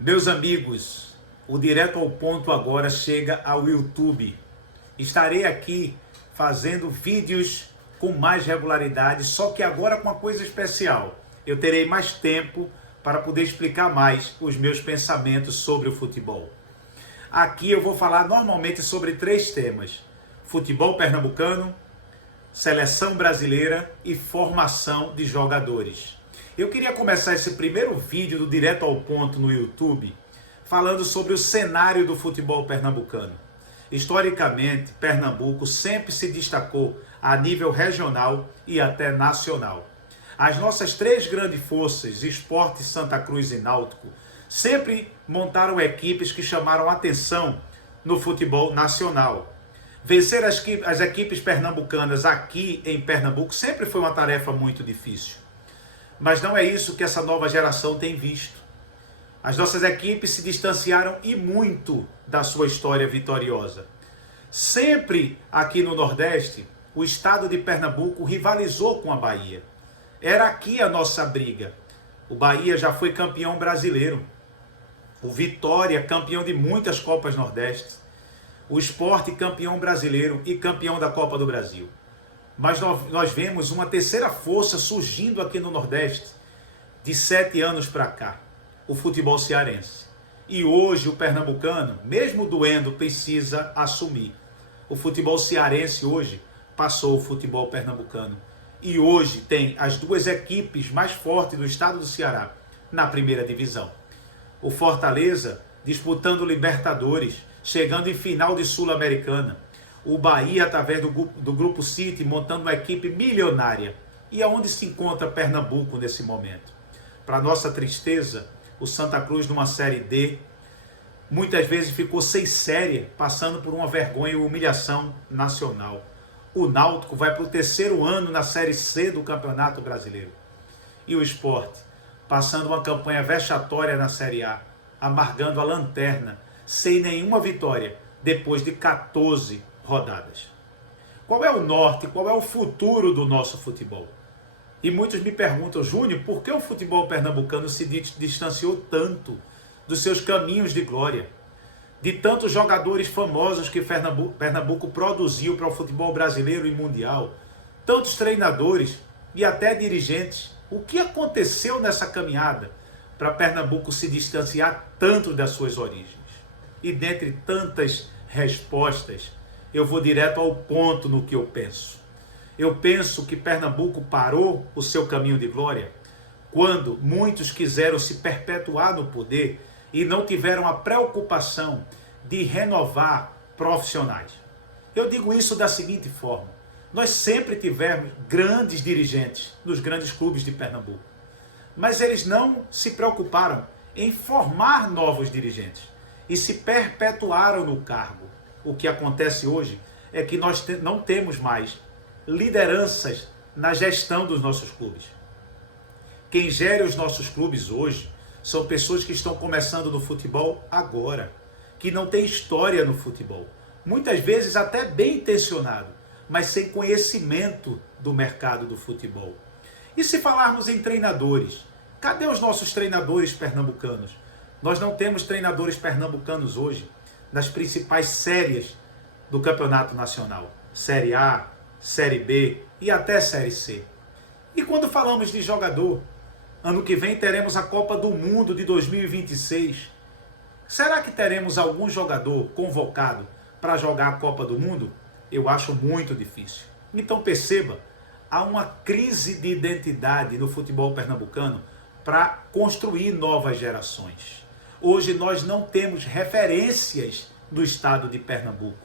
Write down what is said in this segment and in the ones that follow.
Meus amigos, o Direto ao Ponto agora chega ao YouTube. Estarei aqui fazendo vídeos com mais regularidade, só que agora com uma coisa especial. Eu terei mais tempo para poder explicar mais os meus pensamentos sobre o futebol. Aqui eu vou falar normalmente sobre 3 temas: futebol pernambucano, seleção brasileira e formação de jogadores. Eu queria começar esse primeiro vídeo do Direto ao Ponto no YouTube falando sobre o cenário do futebol pernambucano. Historicamente, Pernambuco sempre se destacou a nível regional e até nacional. As nossas 3 grandes forças, Sport, Santa Cruz e Náutico, sempre montaram equipes que chamaram atenção no futebol nacional. Vencer as equipes pernambucanas aqui em Pernambuco sempre foi uma tarefa muito difícil. Mas não é isso que essa nova geração tem visto. As nossas equipes se distanciaram e muito da sua história vitoriosa. Sempre aqui no Nordeste, o estado de Pernambuco rivalizou com a Bahia. Era aqui a nossa briga. O Bahia já foi campeão brasileiro. O Vitória, campeão de muitas Copas Nordeste. O Sport, campeão brasileiro e campeão da Copa do Brasil. Mas nós vemos uma terceira força surgindo aqui no Nordeste de 7 anos para cá, o futebol cearense. E hoje o pernambucano, mesmo doendo, precisa assumir. O futebol cearense hoje passou o futebol pernambucano. E hoje tem as 2 equipes mais fortes do estado do Ceará na primeira divisão. O Fortaleza disputando Libertadores, chegando em final de Sul-Americana. O Bahia, através do Grupo City, montando uma equipe milionária. E aonde se encontra Pernambuco nesse momento? Para nossa tristeza, o Santa Cruz numa Série D, muitas vezes ficou sem série, passando por uma vergonha e humilhação nacional. O Náutico vai para o 3º ano na Série C do Campeonato Brasileiro. E o Sport, passando uma campanha vexatória na Série A, amargando a lanterna, sem nenhuma vitória, depois de 14 rodadas. Qual é o norte, qual é o futuro do nosso futebol? E muitos me perguntam: Júnior, por que o futebol pernambucano se distanciou tanto dos seus caminhos de glória? De tantos jogadores famosos que Pernambuco produziu para o futebol brasileiro e mundial, tantos treinadores e até dirigentes. O que aconteceu nessa caminhada para Pernambuco se distanciar tanto das suas origens? E dentre tantas respostas, eu vou direto ao ponto no que eu penso. Eu penso que Pernambuco parou o seu caminho de glória quando muitos quiseram se perpetuar no poder e não tiveram a preocupação de renovar profissionais. Eu digo isso da seguinte forma: nós sempre tivemos grandes dirigentes nos grandes clubes de Pernambuco, mas eles não se preocuparam em formar novos dirigentes e se perpetuaram no cargo. O que acontece hoje é que nós não temos mais lideranças na gestão dos nossos clubes. Quem gere os nossos clubes hoje são pessoas que estão começando no futebol agora, que não têm história no futebol, muitas vezes até bem intencionado, mas sem conhecimento do mercado do futebol. E se falarmos em treinadores, cadê os nossos treinadores pernambucanos? Nós não temos treinadores pernambucanos hoje nas principais séries do Campeonato Nacional. Série A, Série B e até Série C. E quando falamos de jogador, ano que vem teremos a Copa do Mundo de 2026. Será que teremos algum jogador convocado para jogar a Copa do Mundo? Eu acho muito difícil. Então perceba, há uma crise de identidade no futebol pernambucano para construir novas gerações. Hoje nós não temos referências do estado de Pernambuco.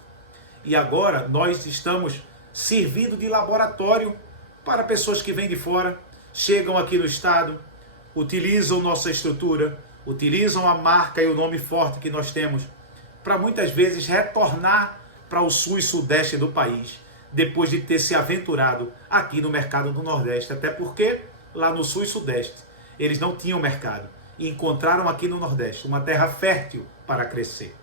E agora nós estamos servindo de laboratório para pessoas que vêm de fora, chegam aqui no estado, utilizam nossa estrutura, utilizam a marca e o nome forte que nós temos, para muitas vezes retornar para o sul e sudeste do país, depois de ter se aventurado aqui no mercado do Nordeste. Até porque lá no sul e sudeste eles não tinham mercado e encontraram aqui no Nordeste uma terra fértil para crescer.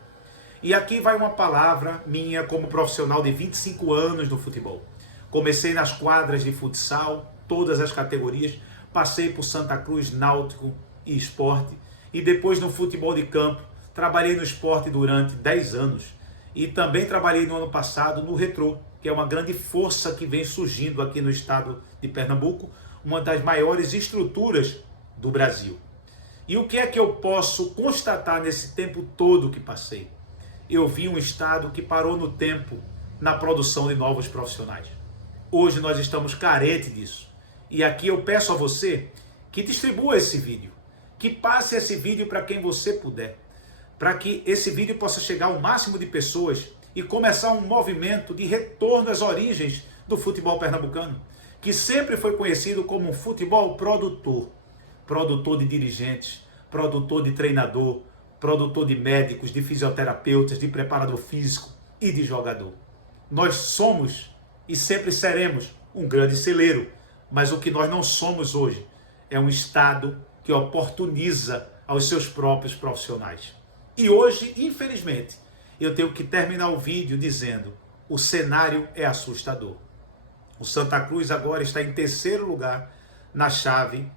E aqui vai uma palavra minha como profissional de 25 anos no futebol. Comecei nas quadras de futsal, todas as categorias, passei por Santa Cruz, Náutico e Sport, e depois no futebol de campo. Trabalhei no esporte durante 10 anos e também trabalhei no ano passado no Retrô, que é uma grande força que vem surgindo aqui no estado de Pernambuco, uma das maiores estruturas do Brasil. E o que é que eu posso constatar nesse tempo todo que passei? Eu vi um estado que parou no tempo na produção de novos profissionais. Hoje nós estamos carentes disso. E aqui eu peço a você que distribua esse vídeo, que passe esse vídeo para quem você puder, para que esse vídeo possa chegar ao máximo de pessoas e começar um movimento de retorno às origens do futebol pernambucano, que sempre foi conhecido como um futebol produtor, produtor de dirigentes, produtor de treinador, produtor de médicos, de fisioterapeutas, de preparador físico e de jogador. Nós somos e sempre seremos um grande celeiro, mas o que nós não somos hoje é um Estado que oportuniza aos seus próprios profissionais. E hoje, infelizmente, eu tenho que terminar o vídeo dizendo: o cenário é assustador. O Santa Cruz agora está em terceiro lugar na chave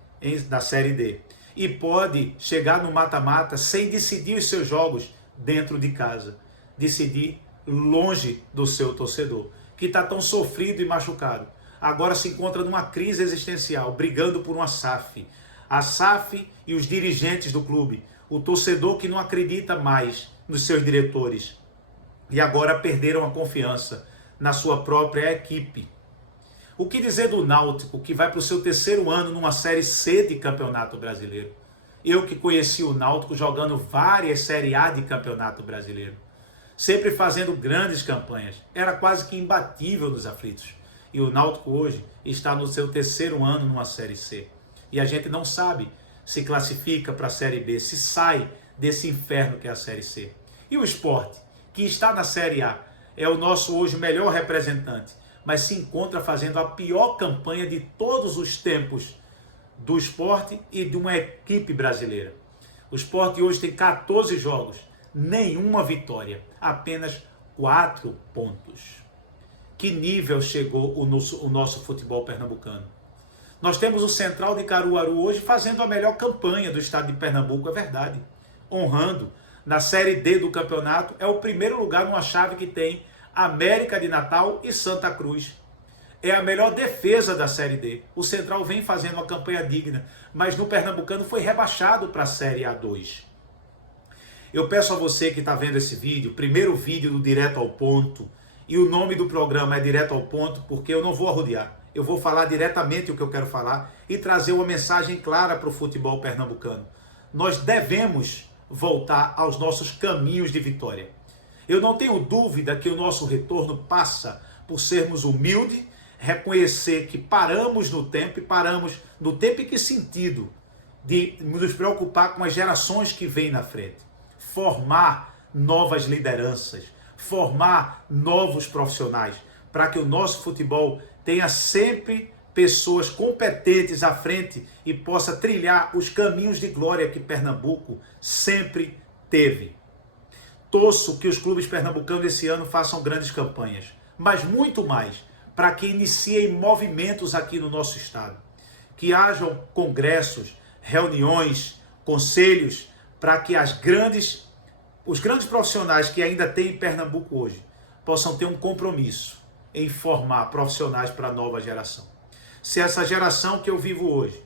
da Série D e pode chegar no mata-mata sem decidir os seus jogos dentro de casa, decidir longe do seu torcedor, que está tão sofrido e machucado. Agora se encontra numa crise existencial, brigando por uma SAF. A SAF e os dirigentes do clube, o torcedor que não acredita mais nos seus diretores e agora perderam a confiança na sua própria equipe. O que dizer do Náutico, que vai para o seu terceiro ano numa Série C de Campeonato Brasileiro? Eu que conheci o Náutico jogando várias Série A de Campeonato Brasileiro, sempre fazendo grandes campanhas, era quase que imbatível nos aflitos. E o Náutico hoje está no seu terceiro ano numa Série C. E a gente não sabe se classifica para a Série B, se sai desse inferno que é a Série C. E o Sport, que está na Série A, é o nosso hoje melhor representante, mas se encontra fazendo a pior campanha de todos os tempos do Sport e de uma equipe brasileira. O Sport hoje tem 14 jogos, nenhuma vitória, apenas 4 pontos. Que nível chegou o nosso futebol pernambucano? Nós temos o Central de Caruaru hoje fazendo a melhor campanha do estado de Pernambuco, é verdade. Honrando, na Série D do campeonato, é o primeiro lugar numa chave que tem América de Natal e Santa Cruz. É a melhor defesa da Série D. O Central vem fazendo uma campanha digna, mas no Pernambucano foi rebaixado para a Série A2. Eu peço a você que está vendo esse vídeo, primeiro vídeo do Direto ao Ponto, e o nome do programa é Direto ao Ponto, porque eu não vou arrodear. Eu vou falar diretamente o que eu quero falar e trazer uma mensagem clara para o futebol pernambucano. Nós devemos voltar aos nossos caminhos de vitória. Eu não tenho dúvida que o nosso retorno passa por sermos humildes, reconhecer que paramos no tempo, e paramos no tempo em que sentido? De nos preocupar com as gerações que vêm na frente. Formar novas lideranças, formar novos profissionais, para que o nosso futebol tenha sempre pessoas competentes à frente e possa trilhar os caminhos de glória que Pernambuco sempre teve. Torço que os clubes pernambucanos esse ano façam grandes campanhas, mas muito mais, para que iniciem movimentos aqui no nosso estado. Que hajam congressos, reuniões, conselhos, para que os grandes profissionais que ainda tem em Pernambuco hoje possam ter um compromisso em formar profissionais para a nova geração. Se essa geração que eu vivo hoje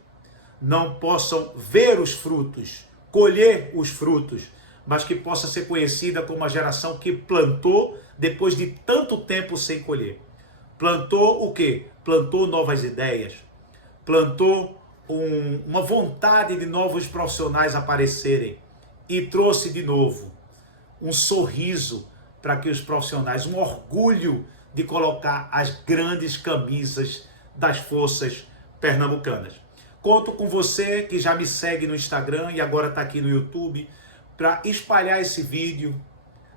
não possam ver os frutos, colher os frutos, mas que possa ser conhecida como a geração que plantou depois de tanto tempo sem colher. Plantou o quê? Plantou novas ideias, plantou uma vontade de novos profissionais aparecerem e trouxe de novo um sorriso para que os profissionais, um orgulho de colocar as grandes camisas das forças pernambucanas. Conto com você que já me segue no Instagram e agora está aqui no YouTube para espalhar esse vídeo,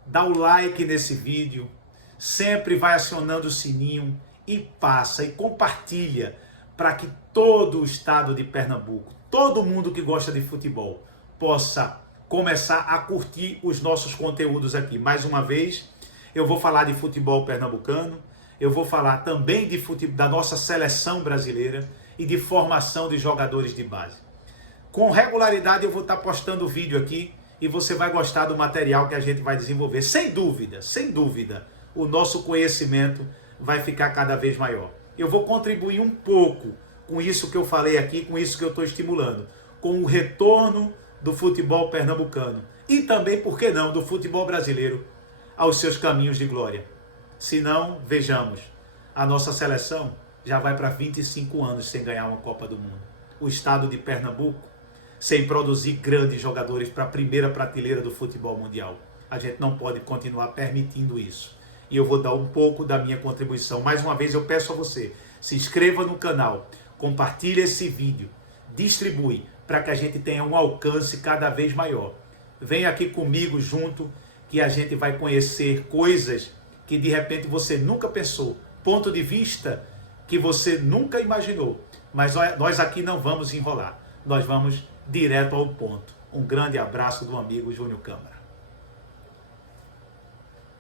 dá o like nesse vídeo, sempre vai acionando o sininho e passa e compartilha para que todo o estado de Pernambuco, todo mundo que gosta de futebol, possa começar a curtir os nossos conteúdos aqui. Mais uma vez, eu vou falar de futebol pernambucano, eu vou falar também da nossa seleção brasileira e de formação de jogadores de base. Com regularidade eu vou estar postando vídeo aqui e você vai gostar do material que a gente vai desenvolver. Sem dúvida, o nosso conhecimento vai ficar cada vez maior. Eu vou contribuir um pouco com isso que eu falei aqui, com isso que eu estou estimulando, com o retorno do futebol pernambucano e também, por que não, do futebol brasileiro aos seus caminhos de glória. Se não, vejamos, a nossa seleção já vai para 25 anos sem ganhar uma Copa do Mundo. O estado de Pernambuco sem produzir grandes jogadores para a primeira prateleira do futebol mundial. A gente não pode continuar permitindo isso. E eu vou dar um pouco da minha contribuição. Mais uma vez eu peço a você, se inscreva no canal, compartilhe esse vídeo, distribui para que a gente tenha um alcance cada vez maior. Vem aqui comigo junto que a gente vai conhecer coisas que de repente você nunca pensou, ponto de vista que você nunca imaginou. Mas nós aqui não vamos enrolar, nós vamos direto ao ponto. Um grande abraço do amigo Júnior Câmara.